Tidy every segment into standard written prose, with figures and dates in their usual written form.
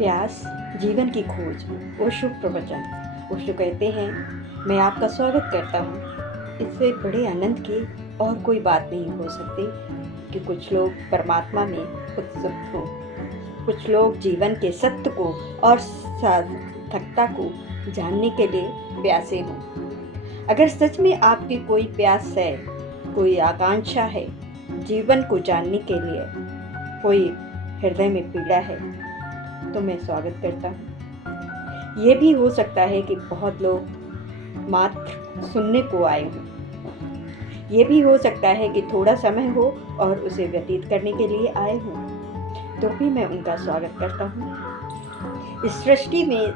प्यास जीवन की खोज। ओशो प्रवचन। ओशो कहते हैं, मैं आपका स्वागत करता हूँ। इससे बड़े आनंद की और कोई बात नहीं हो सकती कि कुछ लोग परमात्मा में उत्सुक हों, कुछ लोग जीवन के सत्य को और सार्थकता को जानने के लिए प्यासे हों। अगर सच में आपकी कोई प्यास है, कोई आकांक्षा है जीवन को जानने के लिए, कोई हृदय में पीड़ा है, तो मैं स्वागत करता हूँ। ये भी हो सकता है कि बहुत लोग मात्र सुनने को आए हों। ये भी हो सकता है कि थोड़ा समय हो और उसे व्यतीत करने के लिए आए हों, तो भी मैं उनका स्वागत करता हूँ। इस सृष्टि में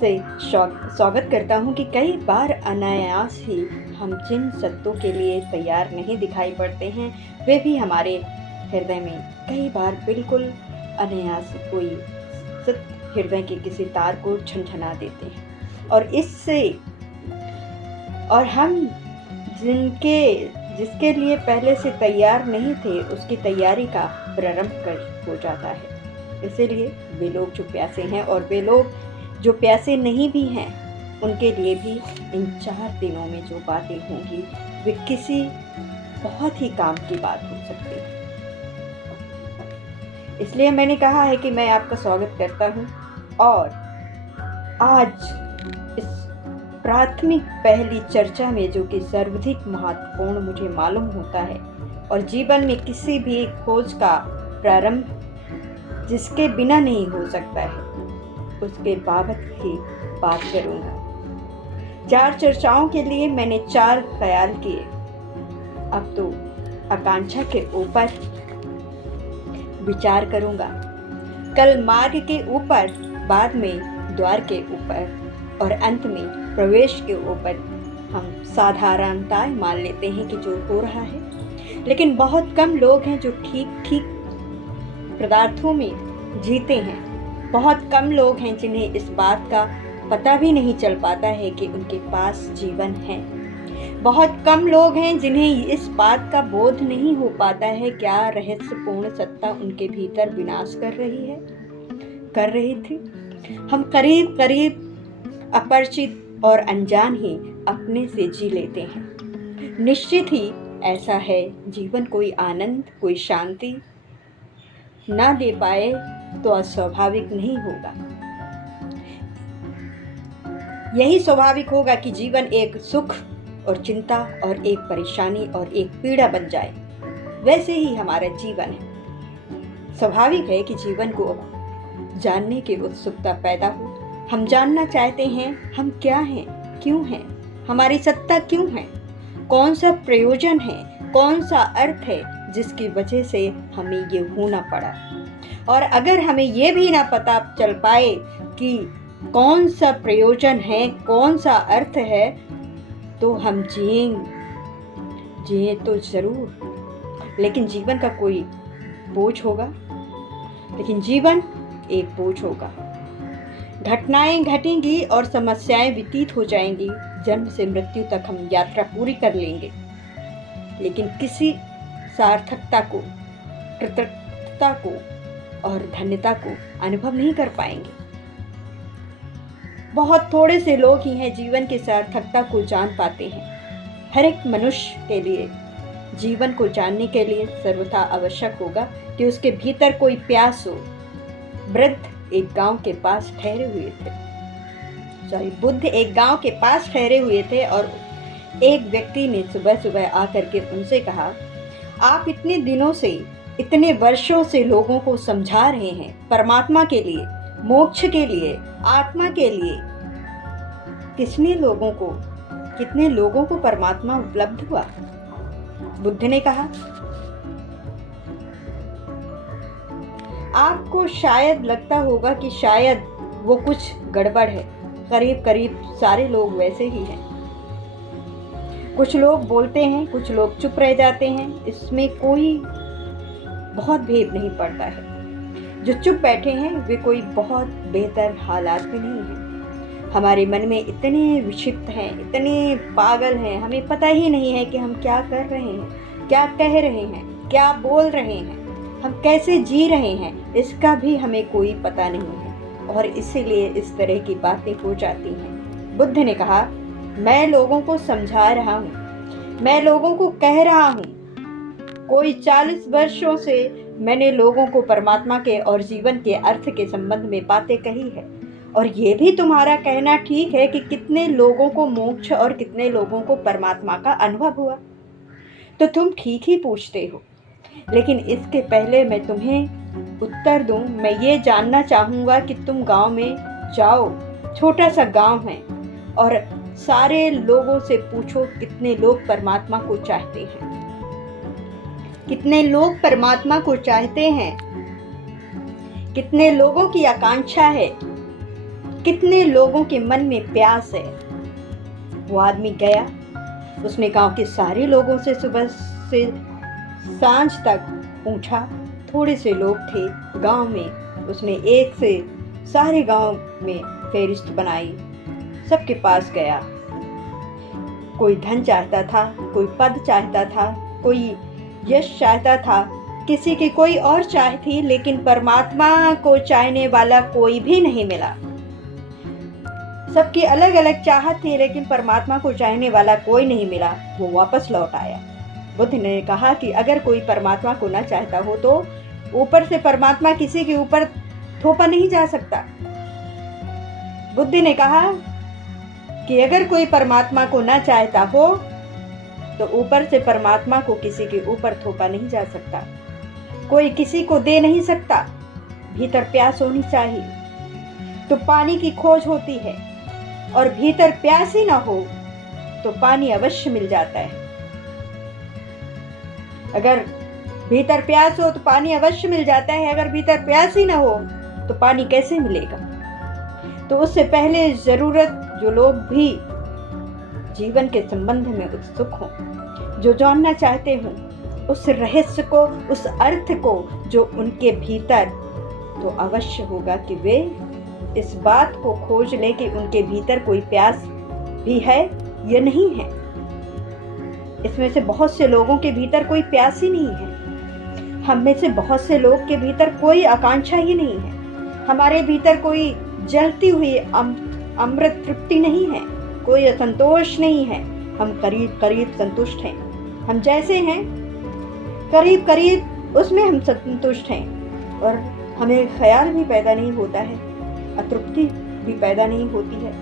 से स्वागत करता हूँ कि कई बार अनायास ही हम जिन सत्यों के लिए तैयार नहीं दिखाई पड़ते हैं, वे भी हमारे हृदय में कई बार बिल्कुल अनायास कोई सत्य हृदय के किसी तार को झनझना देते हैं। और हम जिसके लिए पहले से तैयार नहीं थे, उसकी तैयारी का प्रारंभ हो जाता है। इसीलिए वे लोग जो प्यासे हैं और वे लोग जो प्यासे नहीं भी हैं, उनके लिए भी इन 4 दिनों में जो बातें होंगी वे किसी बहुत ही काम की बात हो सकती है। इसलिए मैंने कहा है कि मैं आपका स्वागत करता हूँ। और आज इस प्राथमिक पहली चर्चा में, जो कि सर्वाधिक महत्वपूर्ण मुझे मालूम होता है और जीवन में किसी भी खोज का प्रारंभ जिसके बिना नहीं हो सकता है, उसके बाबत ही बात करूँगा। 4 चर्चाओं के लिए मैंने 4 ख्याल किए। अब तो आकांक्षा के ऊपर विचार करूँगा, कल मार्ग के ऊपर, बाद में द्वार के ऊपर और अंत में प्रवेश के ऊपर। हम साधारणताएं मान लेते हैं कि जो हो रहा है, लेकिन बहुत कम लोग हैं जो ठीक पदार्थों में जीते हैं। बहुत कम लोग हैं जिन्हें इस बात का पता भी नहीं चल पाता है कि उनके पास जीवन है। बहुत कम लोग हैं जिन्हें इस बात का बोध नहीं हो पाता है क्या रहस्यपूर्ण सत्ता उनके भीतर विनाश कर रही थी। हम करीब अपरिचित और अनजान ही अपने से जी लेते हैं। निश्चित ही ऐसा है, जीवन कोई आनंद, कोई शांति ना दे पाए तो अस्वाभाविक नहीं होगा। यही स्वाभाविक होगा कि जीवन एक सुख और चिंता और एक परेशानी और एक पीड़ा बन जाए। वैसे ही हमारा जीवन है। स्वाभाविक है कि जीवन को जानने की उत्सुकता पैदा हो। हम जानना चाहते हैं हम क्या हैं, क्यों हैं, हमारी सत्ता क्यों है, कौन सा प्रयोजन है, कौन सा अर्थ है जिसकी वजह से हमें ये होना पड़ा। और अगर हमें ये भी ना पता चल पाए कि कौन सा प्रयोजन है, कौन सा अर्थ है, तो हम जिए तो जरूर, लेकिन जीवन का कोई बोझ होगा। लेकिन जीवन एक बोझ होगा। घटनाएं घटेंगी और समस्याएं व्यतीत हो जाएंगी। जन्म से मृत्यु तक हम यात्रा पूरी कर लेंगे, लेकिन किसी सार्थकता को, कृतज्ञता को और धन्यता को अनुभव नहीं कर पाएंगे। बहुत थोड़े से लोग ही हैं जीवन की सार्थकता को जान पाते हैं। हर एक मनुष्य के लिए जीवन को जानने के लिए सर्वथा आवश्यक होगा कि उसके भीतर कोई प्यास हो। बुद्ध एक गांव के पास ठहरे हुए थे और एक व्यक्ति ने सुबह सुबह आकर के उनसे कहा, आप इतने दिनों से, इतने वर्षों से लोगों को समझा रहे हैं परमात्मा के लिए, मोक्ष के लिए, आत्मा के लिए। कितने लोगों को परमात्मा उपलब्ध हुआ? बुद्ध ने कहा, आपको शायद लगता होगा कि शायद वो कुछ गड़बड़ है। करीब सारे लोग वैसे ही हैं। कुछ लोग बोलते हैं, कुछ लोग चुप रह जाते हैं। इसमें कोई बहुत भेद नहीं पड़ता है। जो चुप बैठे हैं वे कोई बहुत बेहतर हालात में नहीं हैं। हमारे मन में इतने विक्षिप्त हैं, इतने पागल हैं, हमें पता ही नहीं है कि हम क्या कर रहे हैं, क्या कह रहे हैं, क्या बोल रहे हैं, हम कैसे जी रहे हैं, इसका भी हमें कोई पता नहीं है। और इसीलिए इस तरह की बातें हो जाती हैं। बुद्ध ने कहा, मैं लोगों को समझा रहा हूँ, मैं लोगों को कह रहा हूँ। कोई 40 वर्षों से मैंने लोगों को परमात्मा के और जीवन के अर्थ के संबंध में बातें कही है, और ये भी तुम्हारा कहना ठीक है कि कितने लोगों को मोक्ष और कितने लोगों को परमात्मा का अनुभव हुआ। तो तुम ठीक ही पूछते हो, लेकिन इसके पहले मैं तुम्हें उत्तर दूं, मैं ये जानना चाहूँगा कि तुम गांव में जाओ, छोटा सा गांव है, और सारे लोगों से पूछो कितने लोग परमात्मा को चाहते हैं, कितने लोग परमात्मा को चाहते हैं, कितने लोगों की आकांक्षा है, कितने लोगों के मन में प्यास है। वो आदमी गया, उसने गांव के सारे लोगों से सुबह से सांझ तक पूछा। थोड़े से लोग थे गांव में, उसने एक से सारे गांव में फेरिस्त बनाई, सबके पास गया। कोई धन चाहता था, कोई पद चाहता था, कोई यश चाहता था, किसी की कोई और चाह थी, लेकिन परमात्मा को चाहने वाला कोई भी नहीं मिला। सबकी अलग अलग चाहत थी, लेकिन परमात्मा को चाहने वाला कोई नहीं मिला। वो वापस लौट आया। बुद्ध ने कहा कि अगर कोई परमात्मा को ना चाहता हो तो ऊपर से परमात्मा किसी के ऊपर थोपा नहीं जा सकता। बुद्ध ने कहा कि अगर कोई परमात्मा को ना चाहता हो तो ऊपर से परमात्मा को किसी के ऊपर थोपा नहीं जा सकता। कोई किसी को दे नहीं सकता। भीतर प्यास होनी चाहिए तो पानी की खोज होती है, और भीतर प्यास ही ना हो तो पानी अवश्य मिल जाता है। अगर भीतर प्यास हो तो पानी अवश्य मिल जाता है, अगर भीतर प्यास ही ना हो तो पानी कैसे मिलेगा। तो उससे पहले जरूरत जो लोग भी जीवन के संबंध में उत्सुक हों, जो जानना चाहते हों उस रहस्य को, उस अर्थ को जो उनके भीतर, तो अवश्य होगा कि वे इस बात को खोज लें कि उनके भीतर कोई प्यास भी है या नहीं है। इसमें से बहुत से लोगों के भीतर कोई प्यास ही नहीं है। हम में से बहुत से लोग के भीतर कोई आकांक्षा ही नहीं है। हमारे भीतर कोई जलती हुई अमृत तृप्ति नहीं है, कोई असंतोष नहीं है। हम करीब करीब संतुष्ट हैं। हम जैसे हैं करीब करीब उसमें हम संतुष्ट हैं, और हमें ख्याल भी पैदा नहीं होता है, अतृप्ति भी पैदा नहीं होती है।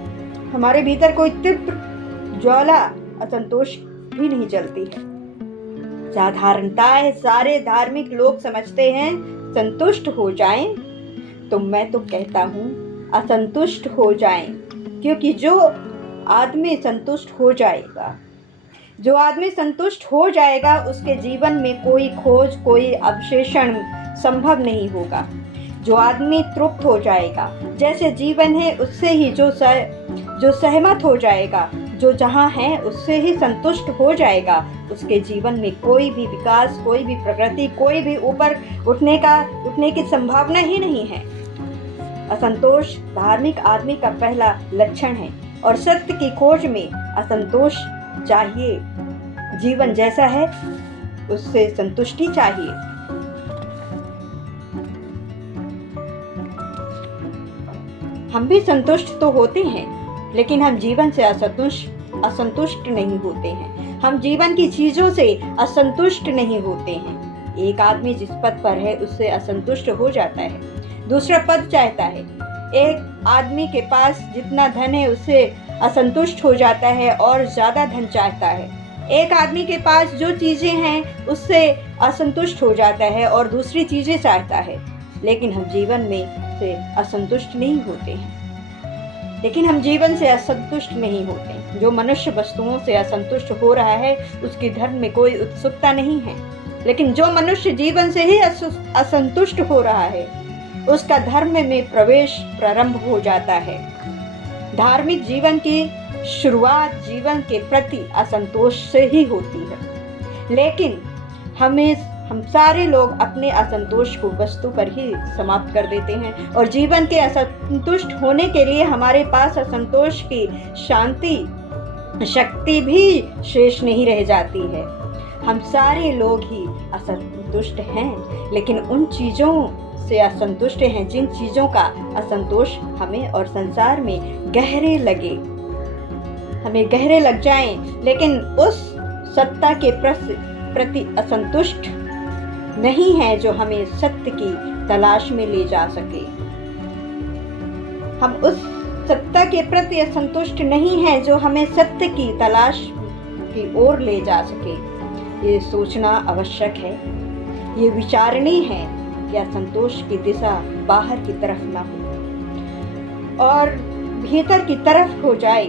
हमारे भीतर कोई तीव्र ज्वाला असंतोष भी नहीं जलती है। साधारणता है, सारे धार्मिक लोग समझते हैं संतुष्ट हो जाएं, तो मैं तो कहता हूँ असंतुष्ट हो जाएं, क्योंकि जो आदमी संतुष्ट हो जाएगा, जो आदमी संतुष्ट हो जाएगा, उसके जीवन में कोई खोज, कोई अवशेषण संभव नहीं होगा। जो आदमी तृप्त हो जाएगा, जैसे जीवन है उससे ही, जो सहमत हो जाएगा, जो जहाँ है उससे ही संतुष्ट हो जाएगा, उसके जीवन में कोई भी विकास, कोई भी प्रगति, कोई भी ऊपर उठने की संभावना ही नहीं है। असंतोष धार्मिक आदमी का पहला लक्षण है, और सत्य की खोज में असंतोष चाहिए। जीवन जैसा है उससे संतुष्टि चाहिए। हम भी संतुष्ट तो होते हैं, लेकिन हम जीवन से असंतुष्ट नहीं होते हैं। हम जीवन की चीजों से असंतुष्ट नहीं होते हैं। एक आदमी जिस पद पर है उससे असंतुष्ट हो जाता है, दूसरा पद चाहता है। एक आदमी के पास जितना धन है उससे असंतुष्ट हो जाता है और ज्यादा धन चाहता है। एक आदमी के पास जो चीजें हैं उससे असंतुष्ट हो जाता है और दूसरी चीजें चाहता है। लेकिन हम जीवन में से असंतुष्ट नहीं होते हैं। लेकिन हम जीवन से असंतुष्ट नहीं होते। जो मनुष्य वस्तुओं से असंतुष्ट हो रहा है उसकी धर्म में कोई उत्सुकता नहीं है, लेकिन जो मनुष्य जीवन से ही असंतुष्ट हो रहा है उसका धर्म में प्रवेश प्रारंभ हो जाता है। धार्मिक जीवन की शुरुआत जीवन के प्रति असंतोष से ही होती है, लेकिन हम सारे लोग अपने असंतोष को वस्तु पर ही समाप्त कर देते हैं, और जीवन के असंतुष्ट होने के लिए हमारे पास असंतोष की शांति शक्ति भी शेष नहीं रह जाती है। हम सारे लोग ही असंतुष्ट हैं, लेकिन उन चीज़ों से असंतुष्ट हैं, जिन चीज़ों का असंतोष हमें और संसार में हमें गहरे लग जाएं, लेकिन उस सत्ता के प्रति असंतुष्ट नहीं है जो हमें सत्य की तलाश में ले जा सके। हम उस सत्ता के प्रति असंतुष्ट नहीं हैं जो हमें सत्य की तलाश की ओर ले जा सके। ये सोचना आवश्यक है, ये विचारणीय है कि असंतोष की दिशा बाहर की तरफ न हो और भीतर की तरफ हो जाए।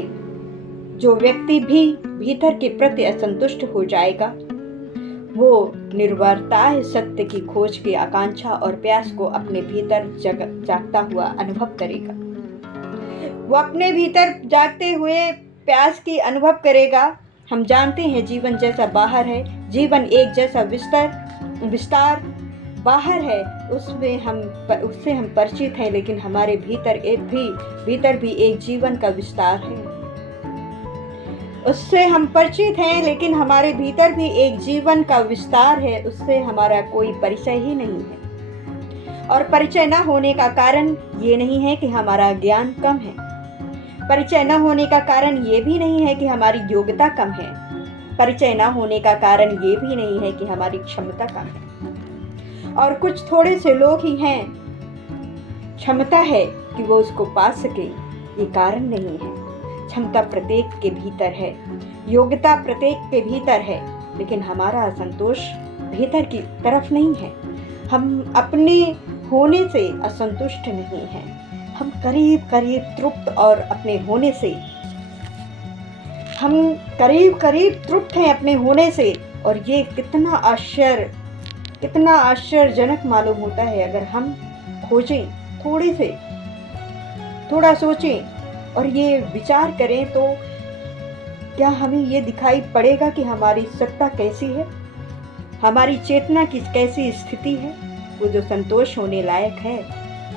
जो व्यक्ति भी भीतर के प्रति असंतुष्ट हो जाएगा, वो निर्भरता सत्य की खोज की आकांक्षा और प्यास को अपने भीतर जागता हुआ अनुभव करेगा। वो अपने भीतर जागते हुए प्यास की अनुभव करेगा। हम जानते हैं जीवन जैसा बाहर है, जीवन एक जैसा विस्तार बाहर है, उससे हम परिचित हैं, लेकिन हमारे भीतर भी एक जीवन का विस्तार है। उससे हम परिचित हैं, लेकिन हमारे भीतर भी एक जीवन का विस्तार है, उससे हमारा कोई परिचय ही नहीं है। और परिचय न होने का कारण ये नहीं है कि हमारा ज्ञान कम है, परिचय न होने का कारण ये भी नहीं है कि हमारी योग्यता कम है, परिचय न होने का कारण ये भी नहीं है कि हमारी क्षमता कम है। और कुछ थोड़े से लोग ही हैं क्षमता है कि वो उसको पा सके, ये कारण नहीं है। क्षमता प्रत्येक के भीतर है, योग्यता प्रत्येक के भीतर है, लेकिन हमारा असंतोष भीतर की तरफ नहीं है। हम अपने होने से असंतुष्ट नहीं हैं, हम करीब तृप्त और अपने होने से हम करीब तृप्त हैं अपने होने से। और ये कितना आश्चर्यजनक मालूम होता है अगर हम खोजें, थोड़ा सोचें और ये विचार करें, तो क्या हमें ये दिखाई पड़ेगा कि हमारी सत्ता कैसी है, हमारी चेतना की कैसी स्थिति है। वो जो संतोष होने लायक है,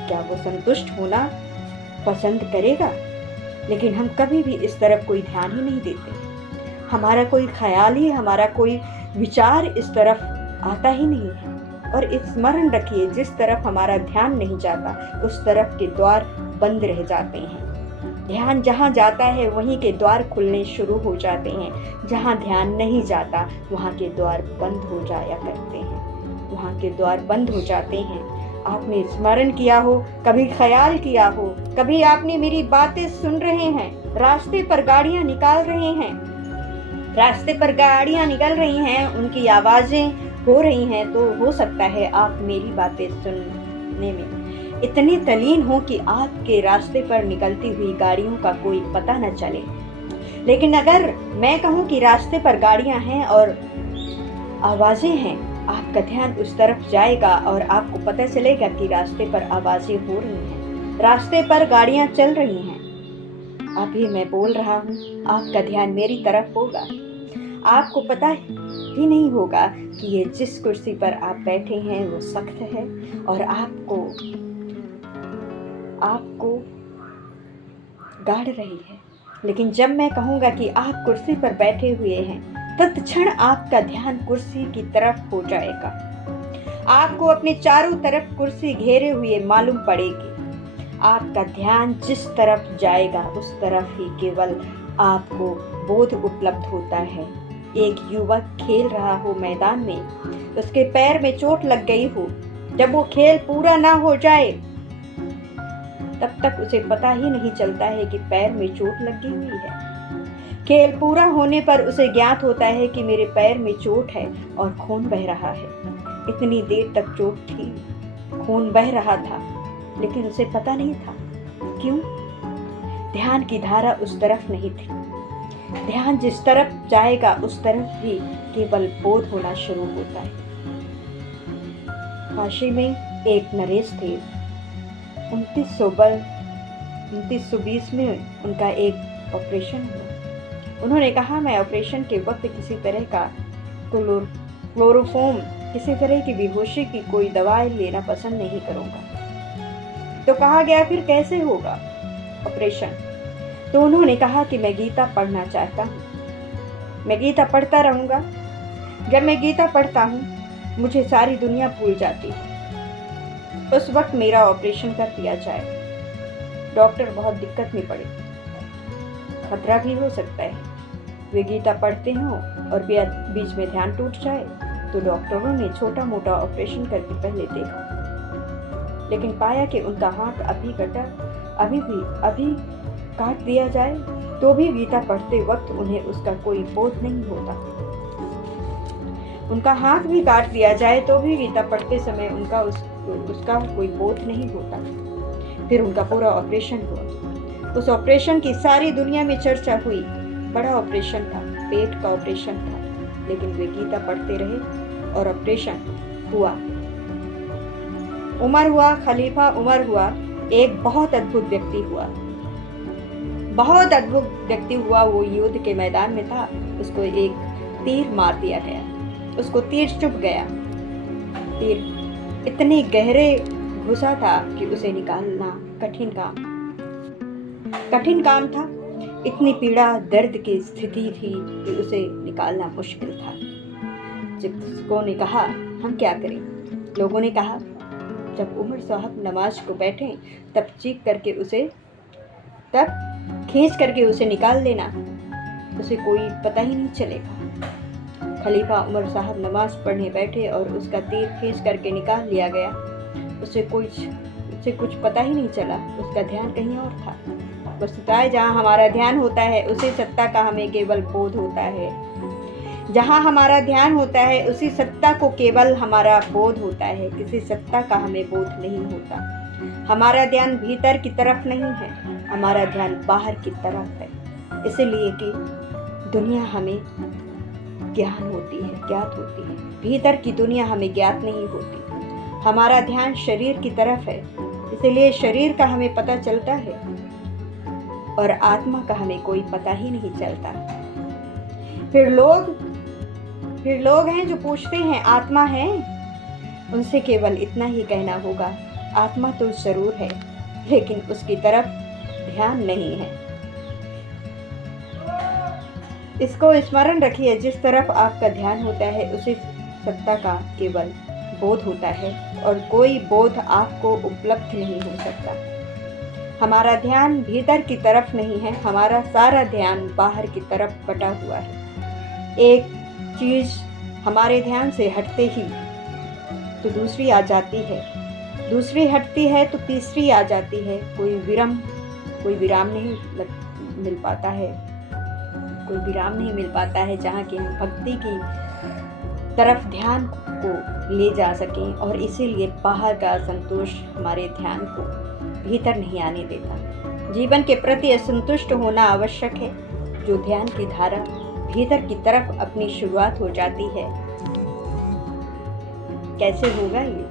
क्या वो संतुष्ट होना पसंद करेगा? लेकिन हम कभी भी इस तरफ कोई ध्यान ही नहीं देते। हमारा कोई ख्याल ही, हमारा कोई विचार इस तरफ आता ही नहीं है। और स्मरण रखिए, जिस तरफ हमारा ध्यान नहीं जाता, उस तरफ के द्वार बंद रह जाते हैं। ध्यान जहाँ जाता है वहीं के द्वार खुलने शुरू हो जाते हैं। जहाँ ध्यान नहीं जाता वहाँ के द्वार बंद हो जाया करते हैं, वहाँ के द्वार बंद हो जाते हैं। आपने स्मरण किया हो, कभी ख्याल किया हो, कभी आपने मेरी बातें सुन रहे हैं, रास्ते पर गाड़ियां निकल रही हैं, उनकी आवाजें हो रही हैं, तो हो सकता है आप मेरी बातें सुनने में इतने तल्लीन हो कि आपके रास्ते पर निकलती हुई गाड़ियों का कोई पता न चले। लेकिन अगर मैं कहूँ कि रास्ते पर गाड़ियां हैं और आवाजें हैं, आपका ध्यान उस तरफ जाएगा और आपको पता चलेगा कि रास्ते पर आवाजें हो रही हैं, रास्ते पर गाड़ियां चल रही हैं। अभी मैं बोल रहा हूँ, आपका ध्यान मेरी तरफ होगा। आपको पता ही नहीं होगा कि ये जिस कुर्सी पर आप बैठे हैं वो सख्त है और आपको गाड़ रही है। लेकिन जब मैं कहूँगा कि आप कुर्सी पर बैठे हुए हैं, तत्क्षण आपका ध्यान कुर्सी की तरफ हो जाएगा। आपको अपने चारों तरफ कुर्सी घेरे हुए मालूम पड़ेगी। आपका ध्यान जिस तरफ जाएगा उस तरफ ही केवल आपको बोध उपलब्ध होता है। एक युवक खेल रहा हो मैदान में, उसके पैर में चोट लग गई हो, जब वो खेल पूरा ना हो जाए तब तक उसे पता ही नहीं चलता है कि पैर में चोट लगी हुई है। खेल पूरा होने पर उसे ज्ञात होता है कि मेरे पैर में चोट है और खून बह रहा है। इतनी देर तक चोट थी, खून बह रहा था, लेकिन उसे पता नहीं था। क्यों? ध्यान की धारा उस तरफ नहीं थी। ध्यान जिस तरफ जाएगा उस तरफ भी केवल बोध होना शुरू होता है। काशी में एक नरेश थे। 1920 में उनका एक ऑपरेशन हुआ। उन्होंने कहा, मैं ऑपरेशन के वक्त किसी तरह का क्लोरोफॉर्म, किसी तरह की बेहोशी की कोई दवाई लेना पसंद नहीं करूँगा। तो कहा गया, फिर कैसे होगा ऑपरेशन? तो उन्होंने कहा कि मैं गीता पढ़ना चाहता हूँ, मैं गीता पढ़ता रहूँगा। जब मैं गीता पढ़ता हूँ मुझे सारी दुनिया भूल जाती है। उस वक्त मेरा ऑपरेशन कर दिया जाए। डॉक्टर बहुत दिक्कत में पड़े, खतरा भी हो सकता है। वे गीता पढ़ते हों और बीच में ध्यान टूट जाए तो डॉक्टरों ने छोटा मोटा ऑपरेशन करके पहले देखा, लेकिन पाया कि उनका हाथ अभी काट दिया जाए तो भी गीता पढ़ते वक्त उन्हें उसका कोई बोध नहीं होता। उनका हाथ भी काट दिया जाए तो भी गीता पढ़ते समय उसका कोई बोध नहीं होता। फिर उनका पूरा ऑपरेशन हुआ। उस ऑपरेशन की सारी दुनिया में चर्चा हुई। बड़ा ऑपरेशन था, पेट का ऑपरेशन था, लेकिन वे गीता पढ़ते रहे और ऑपरेशन हुआ। खलीफा उमर हुआ। एक बहुत अद्भुत व्यक्ति हुआ। वो युद्ध के मैदान में था। उसको एक तीर मार दिया गया, उसको तीर चुभ गया। तीर इतने गहरे घुसा था कि उसे निकालना कठिन काम था। इतनी पीड़ा दर्द की स्थिति थी कि उसे निकालना मुश्किल था। चिकित्सकों ने कहा हम क्या करें। लोगों ने कहा जब उमर साहब नमाज को बैठे तब खींच करके उसे निकाल लेना, उसे कोई पता ही नहीं चलेगा। खलीफा उमर साहब नमाज पढ़ने बैठे और उसका तीर खींच करके निकाल लिया गया। उसे कुछ पता ही नहीं चला, उसका ध्यान कहीं और था। वस्तुतः जहाँ हमारा ध्यान होता है उसी सत्ता का हमें केवल बोध होता है। जहाँ हमारा ध्यान होता है उसी सत्ता को केवल हमारा बोध होता है, किसी सत्ता का हमें बोध नहीं होता। हमारा ध्यान भीतर की तरफ नहीं है, हमारा ध्यान बाहर की तरफ है। इसलिए कि दुनिया हमें ज्ञात होती है, भीतर की दुनिया हमें ज्ञात नहीं होती। हमारा ध्यान शरीर की तरफ है, इसलिए शरीर का हमें पता चलता है और आत्मा का हमें कोई पता ही नहीं चलता। फिर लोग हैं जो पूछते हैं आत्मा है। उनसे केवल इतना ही कहना होगा, आत्मा तो जरूर है लेकिन उसकी तरफ ध्यान नहीं है। इसको स्मरण रखिए, जिस तरफ आपका ध्यान होता है उसी सत्ता का केवल बोध होता है और कोई बोध आपको उपलब्ध नहीं हो सकता। हमारा ध्यान भीतर की तरफ नहीं है, हमारा सारा ध्यान बाहर की तरफ बटा हुआ है। एक चीज हमारे ध्यान से हटते ही तो दूसरी आ जाती है, दूसरी हटती है तो तीसरी आ जाती है। कोई विराम नहीं मिल पाता है जहाँ की हम भक्ति की तरफ ध्यान को ले जा सकें। और इसीलिए बाहर का संतोष हमारे ध्यान को भीतर नहीं आने देता। जीवन के प्रति असंतुष्ट होना आवश्यक है। जो ध्यान की धारा भीतर की तरफ अपनी शुरुआत हो जाती है, कैसे होगा ये,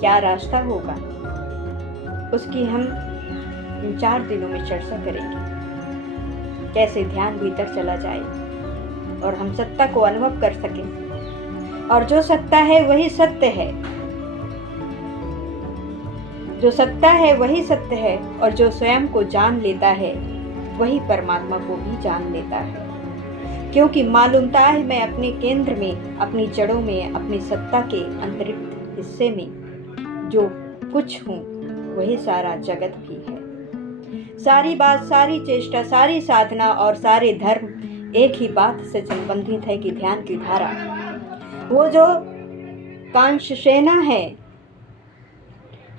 क्या रास्ता होगा, उसकी हम इन 4 दिनों में चर्चा करेंगे। कैसे ध्यान भीतर चला जाए और हम सत्ता को अनुभव कर सकें। और जो सत्ता है वही सत्य है, जो सत्ता है वही सत्य है। और जो स्वयं को जान लेता है वही परमात्मा को भी जान लेता है। क्योंकि मालूमता है मैं अपने केंद्र में, अपनी जड़ों में, अपनी सत्ता के अंतरिक्त हिस्से में जो कुछ हूँ वही सारा जगत भी है। सारी बात, सारी चेष्टा, सारी साधना और सारे धर्म एक ही बात से संबंधित है कि ध्यान की धारा, वो जो कांश सेना है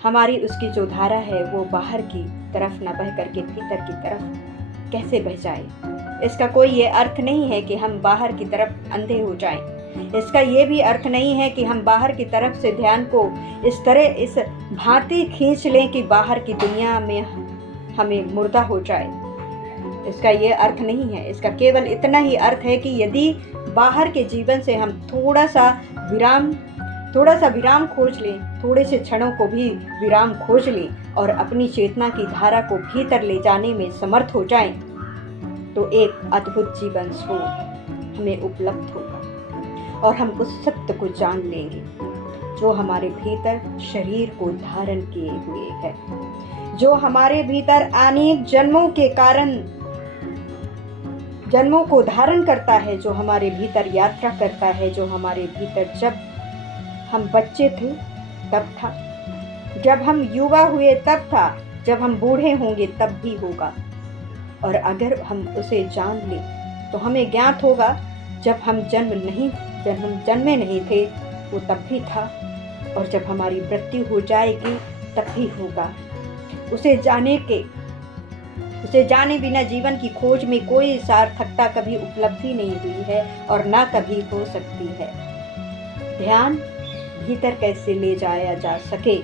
हमारी, उसकी जो धारा है वो बाहर की तरफ न बह करके भीतर की तरफ कैसे बह जाए। इसका कोई ये अर्थ नहीं है कि हम बाहर की तरफ अंधे हो जाएं। इसका ये भी अर्थ नहीं है कि हम बाहर की तरफ से ध्यान को इस भांति खींच लें कि बाहर की दुनिया में हमें मुर्दा हो जाए। इसका ये अर्थ नहीं है। इसका केवल इतना ही अर्थ है कि यदि बाहर के जीवन से हम थोड़ा सा विराम खोज लें, थोड़े से क्षणों को भी विराम खोज लें और अपनी चेतना की धारा को भीतर ले जाने में समर्थ हो जाएं, तो एक अद्भुत जीवन स्रोत हमें उपलब्ध होगा और हम उस सत्य को जान लेंगे जो हमारे भीतर शरीर को धारण किए हुए है, जो हमारे भीतर अनेक जन्मों को धारण करता है, जो हमारे भीतर यात्रा करता है, जो हमारे भीतर जब हम बच्चे थे तब था, जब हम युवा हुए तब था, जब हम बूढ़े होंगे तब भी होगा। और अगर हम उसे जान लें तो हमें ज्ञात होगा, जब हम जन्मे नहीं थे वो तब भी था, और जब हमारी मृत्यु हो जाएगी तब भी होगा। उसे जाने बिना जीवन की खोज में कोई सार्थकता कभी उपलब्धि नहीं हुई है और ना कभी हो सकती है। ध्यान भीतर कैसे ले जाया जा सके,